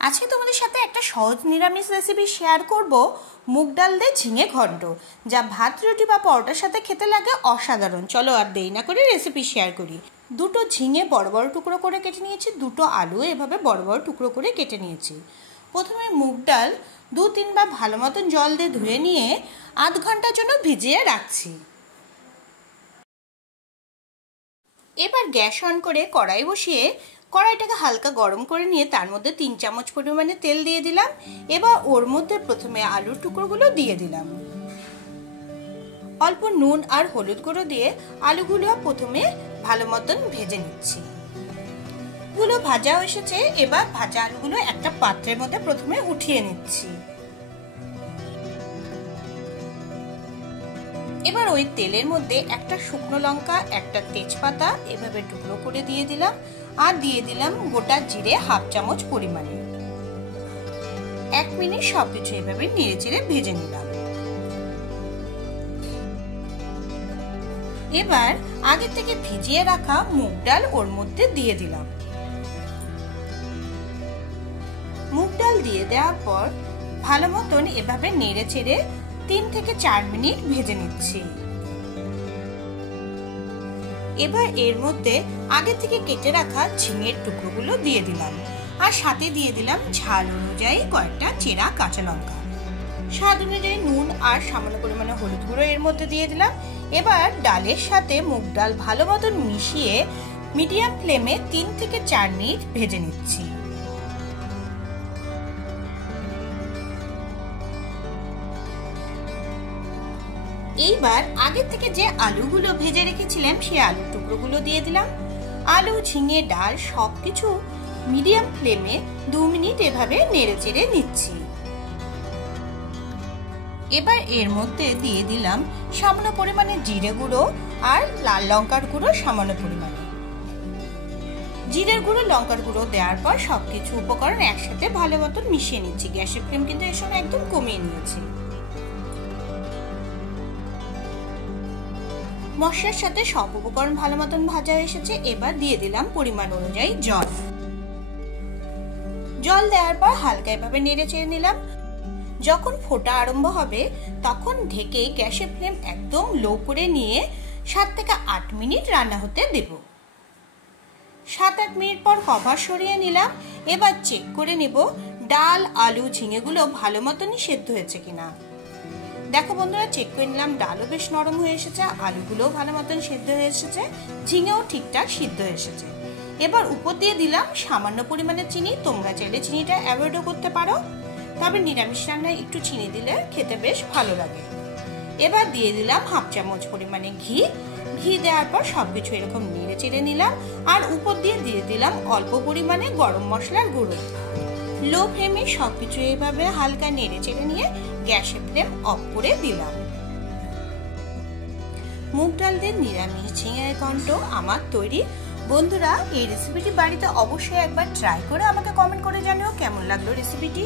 আজকে তোমাদের সাথে একটা সহজ নিরামিষ রেসিপি শেয়ার করব, মুগ ডাল দিয়ে ঝিঙে ঘন্ট, যা ভাত রুটি বা পরোটার সাথে খেতে লাগে অসাধারণ। চলো আর দেরি না করে রেসিপি শেয়ার করি। দুটো ঝিঙে বড় বড় টুকরো করে কেটে নিয়েছি, দুটো আলু এভাবে বড় বড় টুকরো করে কেটে নিয়েছি। প্রথমে মুগ ডাল 2-3 বার ভালো মতন জল দিয়ে ধুয়ে নিয়ে আধ ঘন্টার জন্য ভিজিয়ে রাখছি। এবার গ্যাস অন করে কড়াই বসিয়ে কড়াইটাকে হালকা গরম করে নিয়ে তার মধ্যে 3 চামচ পরিমাণে তেল দিয়ে দিলাম। এবার ওর মধ্যে প্রথমে আলুর টুকরোগুলো দিয়ে দিলাম। অল্প নুন আর হলুদ গুঁড়ো দিয়ে আলুগুলো প্রথমে ভালো মতন ভেজে নিচ্ছি। গুলো ভাজা এসেছে, এবার ভাজা আলুগুলো একটা পাত্রের মধ্যে প্রথমে উঠিয়ে নিচ্ছি। এবার ওই তেলের মধ্যে একটা শুকনো লঙ্কা, একটা তেজপাতা এভাবে টুকরো করে দিয়ে দিলাম, আর দিয়ে দিলাম গোটা জিরে 1/2 চামচ পরিমাণে। 1 মিনিট সবকিছু এভাবে নেড়েচেড়ে ভেজে নিলাম। এবার আগে থেকে ভিজিয়ে রাখা মুগ ডাল ওর মধ্যে দিয়ে দিলাম। মুগ ডাল দিয়ে দেওয়ার পর ভালো মতন এভাবে নেড়েচেড়ে 3 থেকে 4 মিনিট ভেজে নিচ্ছি। এবার এর মধ্যে আগে থেকে কেটে রাখা ঝিঙের টুকরোগুলো দিয়ে দিলাম, আর সাথে দিয়ে দিলাম ঝাল অনুযায়ী কয়েকটা চেরা কাঁচা লঙ্কা। স্বাদ অনুযায়ী নুন আর সামান্য পরিমাণে হলুদ গুঁড়ো এর মধ্যে দিয়ে দিলাম। এবার ডালের সাথে মুগ ডাল ভালো মতন মিশিয়ে মিডিয়াম ফ্লেমে 3 থেকে 4 মিনিট ভেজে নিচ্ছি। এইবার আগে থেকে যে আলুগুলো ভেজে রেখেছিলাম সেই আলুর টুকরোগুলো দিয়ে দিলাম। আলু, ঝিঙে, ডাল সবকিছু মিডিয়াম ফ্লেমে 2 মিনিট এভাবে নেড়েচেড়ে নিচ্ছি। এবার এর মধ্যে দিয়ে দিলাম সামান্য পরিমাণে জিরে গুঁড়ো আর লাল লঙ্কার গুঁড়ো সামান্য পরিমাণে। জিরের গুঁড়ো, লঙ্কার গুঁড়ো দেওয়ার পর সবকিছু উপকরণ একসাথে ভালো মতন মিশিয়ে নিচ্ছি। গ্যাসের ফ্লেম কিন্তু এর সময় একদম কমিয়ে নিয়েছি। মশলার সাথে সব উপকরণ ভালো মতন ভাজা এসেছে। এবার দিয়ে দিলাম পরিমাণ অনুযায়ী জল। জল দেওয়ার পর হালকা এভাবে নেড়ে চেড়ে নিলাম। যখন ফোটা আরম্ভ হবে তখন ঢেকে গ্যাসের ফ্লেম একদম লো করে নিয়ে 7 থেকে 8 মিনিট রান্না হতে দেব। 7-8 মিনিট পর কভার সরিয়ে নিলাম। এবার চেক করে নেব ডাল, আলু, ঝিঙেগুলো ভালো মতনই সেদ্ধ হয়েছে কিনা। দেখো বন্ধুরা, চেক করে নিলাম, ডালও বেশ নরম হয়ে এসেছে, আলুগুলোও ভালো মতন সেদ্ধ হয়ে এসেছে, ঝিঙেও ঠিকঠাক সিদ্ধ হয়ে এসেছে। এবার উপর দিয়ে দিলাম সামান্য পরিমাণে চিনি। তোমরা চাইলে চিনিটা অ্যাভয়েডও করতে পারো, তবে নিরামিষ রান্নায় একটু চিনি দিলে খেতে বেশ ভালো লাগে। এবার দিয়ে দিলাম 1/2 চামচ পরিমাণে ঘি। ঘি দেওয়ার পর সবকিছু এরকম নেড়ে চেড়ে নিলাম, আর উপর দিয়ে দিলাম অল্প পরিমাণে গরম মশলার গুঁড়ো। লো ফ্লেমে সবকিছু এইভাবে হালকা নেড়ে চেড়ে নিয়ে গ্যাসের ফ্লেম অফ করে দিলাম। মুগ ডাল দিয়ে নিরামিষ ঝিঙের ঘন্ট আমার তৈরি। বন্ধুরা, এই রেসিপিটি বাড়িতে অবশ্যই একবার ট্রাই করে আমাকে কমেন্ট করে জানিও কেমন লাগলো রেসিপিটি।